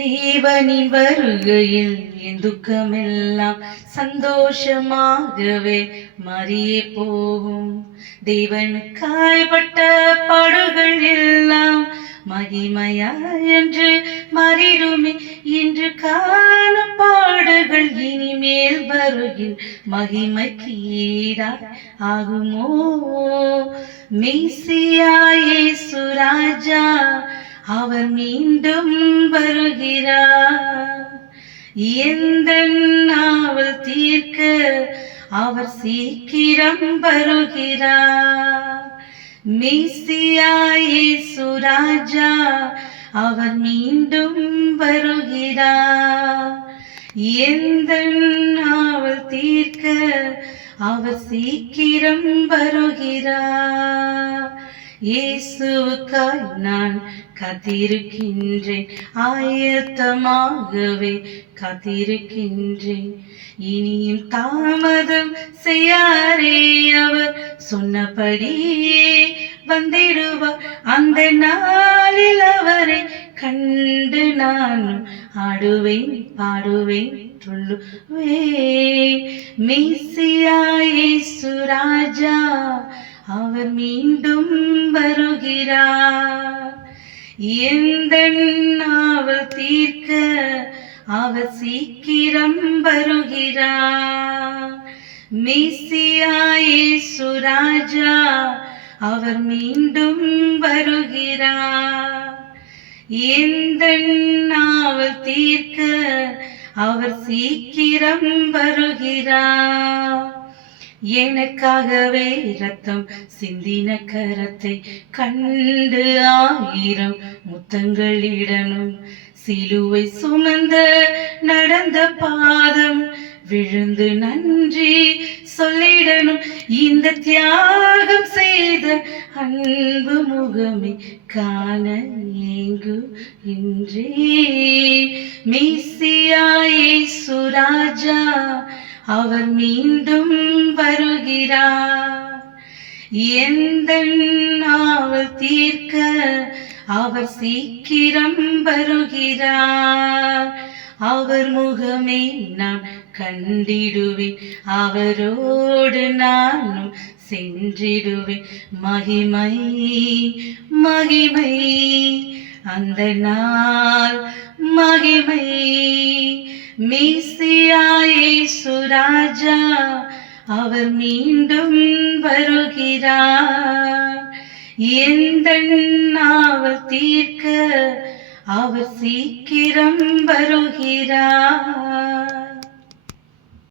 தேவனின் வருகையில் என் துக்கமெல்லாம் சந்தோஷமாகவே மாறியே போகும். தேவனுக்காய்பட்ட பாடுகள் எல்லாம் மகிமையா என்று மாறிடுமே. இன்று காணும் பாடுகள் இனிமேல் வருகில் மகிமைக்கு ஈடாய் ஆகுமோ? மெசியா இயேசு ராஜா அவர் மீண்டும் வருகிறார். எந்தன் நாவல் தீர்க்க அவர் சீக்கிரம் வருகிறார். மெசியா இயேசு ராஜா அவர் மீண்டும் வருகிறார். எந்தன் நாவல் தீர்க்க அவர் சீக்கிரம் வருகிறார். இயேசுவுக்காய் நான் காத்திருக்கின்றேன், ஆயத்தமாகவே காத்திருக்கின்றேன். இனியும் தாமதம் செய்யாரே, அவர் சொன்னபடியே வந்திடுவார். அந்த நாளில் அவரை கண்டு நானும் ஆடுவேன், பாடுவேன், சொல்லுவேன். மெசியா இயேசு ராஜா அவர் மீண்டும் வருகிறார். எந்தன் நாவல் தீர்க்க அவர் சீக்கிரம் வருகிறார். மெசியா இயேசு ராஜா அவர் மீண்டும் வருகிறார். எந்தன் நாவல் தீர்க்க அவர் சீக்கிரம் வருகிறார். எனக்காகவே ரத்தம் சிந்தின கரத்தை கண்டு 1000 முத்தங்களிடனும், சிலுவை சுமந்த நடந்த பாதம் விழுந்து நன்றி சொல்லிடனும். இந்த தியாகம் செய்த அன்பு முகமே காண ஏங்குகின்றே. மெசியா இயேசு ராஜா அவர் மீண்டும் வருகிறார். எந்தன் நாவல் தீர்க்க அவர் சீக்கிரம் வருகிறார். அவர் முகமே நான் கண்டிடுவேன், அவரோடு நானும் சென்றிடுவேன். மகிமை மகிமை அந்த நாள் மகிமை. மெசியா இயேசு ராஜா அவர் மீண்டும் வருகிறார். எந்தன் நாவல் தீர்க்க அவர் சீக்கிரம் வருகிறார்.